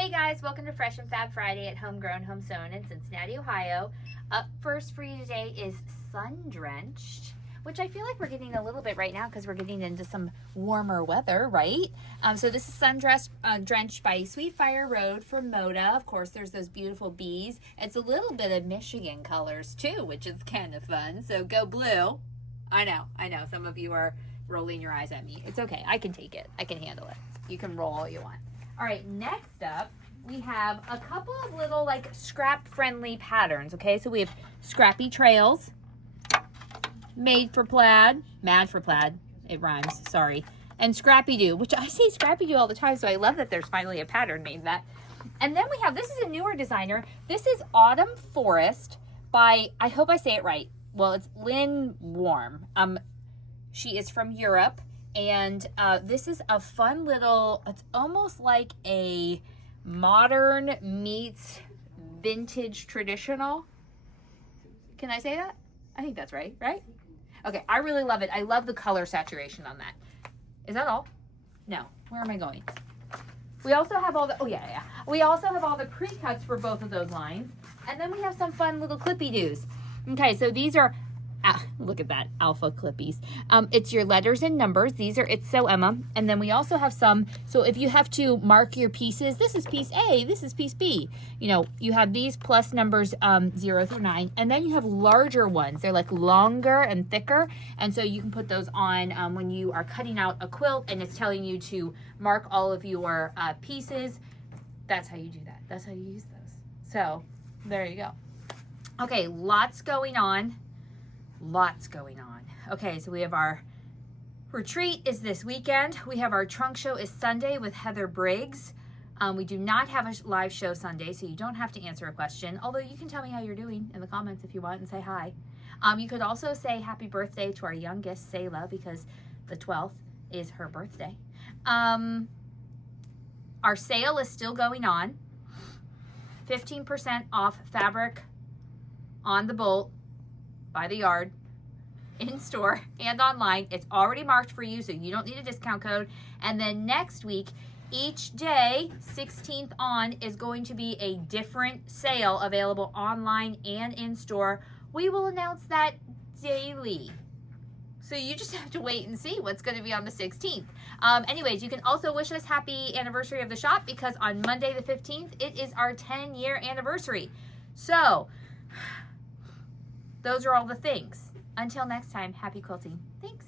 Hey guys, welcome to Fresh and Fab Friday at HomeGrown HomeSewn in Cincinnati, Ohio. Up first for you today is Sun-drenched, which I feel like we're getting a little bit right now because we're getting into some warmer weather, right? So this is Sun-drenched by Sweetfire Road from Moda. Of course, there's those beautiful bees. It's a little bit of Michigan colors too, which is kind of fun. So go blue. I know. Some of you are rolling your eyes at me. It's okay. I can take it. I can handle it. You can roll all you want. All right, next up, we have a couple of little like scrap-friendly patterns, okay? So we have Scrappy Trails, Made for Plaid, Mad for Plaid, it rhymes, sorry, and Scrappy Doo, which I say Scrappy Doo all the time, so I love that there's finally a pattern made that. And then we have, this is a newer designer, this is Autumn Forest by, I hope I say it right, well, it's Linn Warme. She is from Europe. And this is a fun little, it's almost like a modern meets vintage traditional. Can I say that? I think that's right? Okay, I really love it. I love the color saturation on that. Is that all? No. Where am I going? We also have all the, We also have all the pre-cuts for both of those lines. And then we have some fun little clippy-doos. Okay, so these are, look at that, alpha clippies. It's your letters and numbers. These are It's So Emma. And then we also have some, so if you have to mark your pieces, this is piece A, this is piece B. You know, you have these plus numbers 0 through 9. And then you have larger ones. They're like longer and thicker. And so you can put those on when you are cutting out a quilt and it's telling you to mark all of your pieces. That's how you do that. That's how you use those. So there you go. Okay, lots going on. Okay, so we have our retreat is this weekend. We have our trunk show is Sunday with Heather Briggs. We do not have a live show Sunday, so you don't have to answer a question, although you can tell me how you're doing in the comments if you want and say hi. You could also say happy birthday to our youngest, Selah, because the 12th is her birthday. Our sale is still going on. 15% off fabric on the bolt by the yard, in store and online. It's already marked for you, so you don't need a discount code. And then next week, each day, 16th on, is going to be a different sale available online and in store. We will announce that daily. So you just have to wait and see what's going to be on the 16th. Anyways, you can also wish us happy anniversary of the shop because on Monday the 15th, it is our 10-year anniversary. So those are all the things. Until next time, happy quilting. Thanks.